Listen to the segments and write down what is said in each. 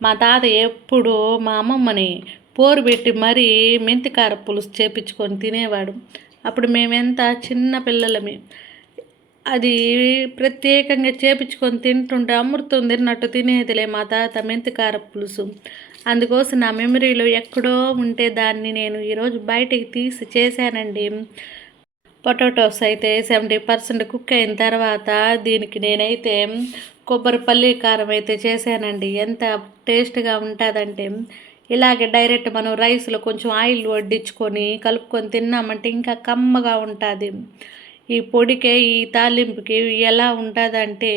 మా తాత ఎప్పుడు మా అమ్మమ్మని పోరు పెట్టి మరీ మెంతికార పులుసు చేపించుకొని తినేవాడు. అప్పుడు మేమెంత చిన్న పిల్లలమే. అది ప్రత్యేకంగా చేపించుకొని తింటుంటే అమృతం తిన్నట్టు తినేదిలే మా తాత మెంతికార పులుసు. అందుకోసం నా మెమరీలో ఎక్కడో ఉంటే దాన్ని నేను ఈరోజు బయటికి తీసి చేశానండి. పొటాటోస్ అయితే సెవెంటీ పర్సెంట్ కుక్ అయిన తర్వాత దీనికి నేనైతే కొబ్బరి పల్లి కారం అయితే చేశానండి. ఎంత టేస్ట్గా ఉంటుందంటే ఇలాగే డైరెక్ట్ మనం రైస్లో కొంచెం ఆయిల్ వడ్డించుకొని కలుపుకొని తిన్నామంటే ఇంకా కమ్మగా ఉంటుంది. ఈ పొడికే ఈ తాలింపుకి ఎలా ఉంటుందంటే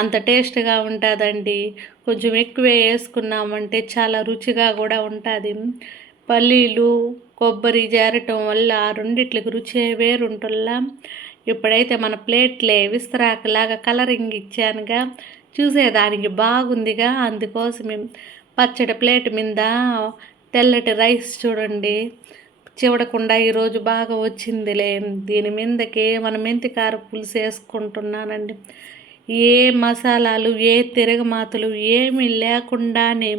అంత టేస్ట్గా ఉంటుందండి. కొంచెం ఎక్కువే వేసుకున్నామంటే చాలా రుచిగా కూడా ఉంటుంది. పల్లీలు కొబ్బరి జారటం వల్ల ఆ రెండిట్లకి రుచి వేరుంటుల్లా. ఇప్పుడైతే మన ప్లేట్లే విస్తరాకులాగా కలరింగ్ ఇచ్చానుగా చూసేదానికి బాగుందిగా. అందుకోసం పచ్చడి ప్లేట్ మీద తెల్లటి రైస్ చూడండి. చివడకుండా ఈరోజు బాగా వచ్చిందిలే. దీని మీదకి మన మెంతికార పులుసు వేసుకుంటున్నానండి. ఏ మసాలాలు ఏ తిరగమాతలు ఏమీ లేకుండానే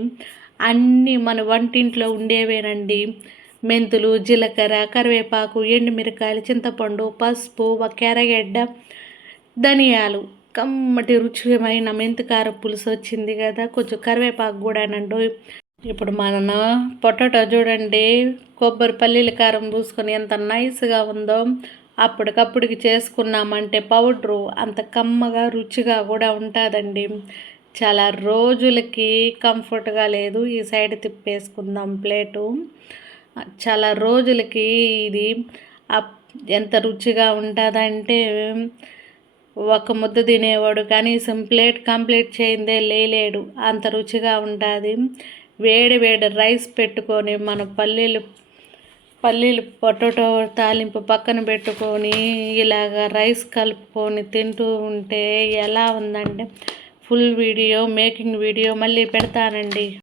అన్నీ మన వంటింట్లో ఉండేవేనండి. మెంతులు జీలకర్ర కరివేపాకు ఎండుమిరకాయలు చింతపండు పసుపు ఒక ఎర్రగడ్డ ధనియాలు. కమ్మటి రుచికరమైన మెంతికార పులుసు వచ్చింది కదా. కొంచెం కరివేపాకు కూడా కూడానండు ఇప్పుడు మన పొటాటో చూడండి. కొబ్బరి పల్లీల కారం పూసుకొని ఎంత నైస్గా ఉందో అప్పటికప్పుడుకి చేసుకున్నామంటే పౌడరు అంత కమ్మగా రుచిగా కూడా ఉంటుందండి. చాలా రోజులకి కంఫర్ట్గా లేదు. ఈ సైడ్ తిప్పేసుకుందాం ప్లేటు. చాలా రోజులకి ఇది ఎంత రుచిగా ఉంటుందంటే ఒక ముద్ద తినేవాడు కనీసం ప్లేట్ కంప్లీట్ చేయిందే లేలేడు. అంత రుచిగా ఉంటుంది. వేడి వేడి రైస్ పెట్టుకొని మన పల్లీలు పల్లీలు పొటాటో తాలింపు పక్కన పెట్టుకొని ఇలాగ రైస్ కలుపుకొని తింటూ ఉంటే ఎలా ఉందంటే ఫుల్ వీడియో మేకింగ్ వీడియో మళ్ళీ పెడతానండి.